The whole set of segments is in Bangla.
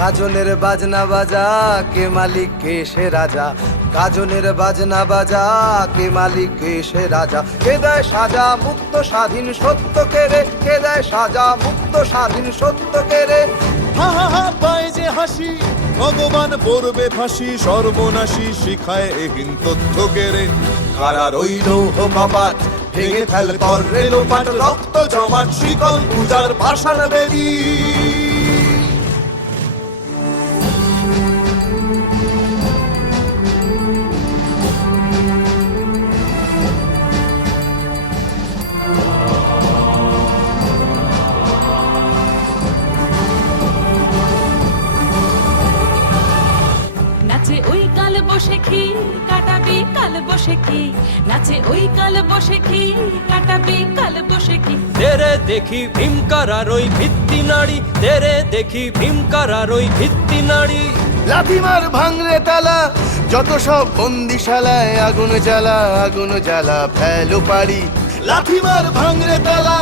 গাজনের বাজনা বাজা, কে মালিক, কে সে রাজা? গাজনের বাজনা বাজা, কে মালিক, কে সে রাজা? কে দেয় সাজা মুক্ত স্বাধীন সত্য কে রে? কে দেয় সাজা মুক্ত স্বাধীন সত্য কেড়ে হা হা হা, পায় যে হাসি, ভগবান পড়বে ফাঁসি, সর্বনাশী শিখায় এহীন তথ্য কেড়ে কারার ওই লৌহ কপাট, ভেঙে ফেল কর রেলোপাট রক্ত জমাট, শিকল পূজার পাষাণ বেদী। বসে খি কাটাবি? কাল বসে কি? নাচে ওই কাল বসে খি কাটাবি? কাল বসে কি? তেরে দেখি ভীমকারার ওই ভিত্তি নাড়ি। তেরে দেখি ভীমকারার ওই ভিত্তি নাড়ি। লাথিমার ভাঙরে তালা যত সব বন্দিশালায় আগুন জ্বালা আগুন জ্বালা ফেলো পারি লাথিমার ভাঙরে তালা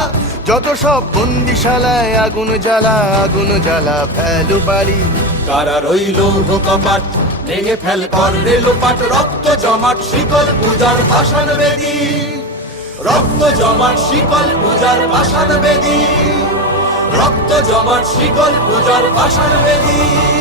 যত সব বন্দিশালায় আগুন জ্বালা আগুন জ্বালা ফেলো পারি কারার ওই লৌহ কপাট ভেঙে ফেল কর রেলোপাট রক্ত জমাট শিকল পূজার ভাষণ বেদী। রক্ত জমাট শিকল পূজার ভাষণ বেদী। রক্ত জমাট শিকল পূজার ভাষণ বেদী।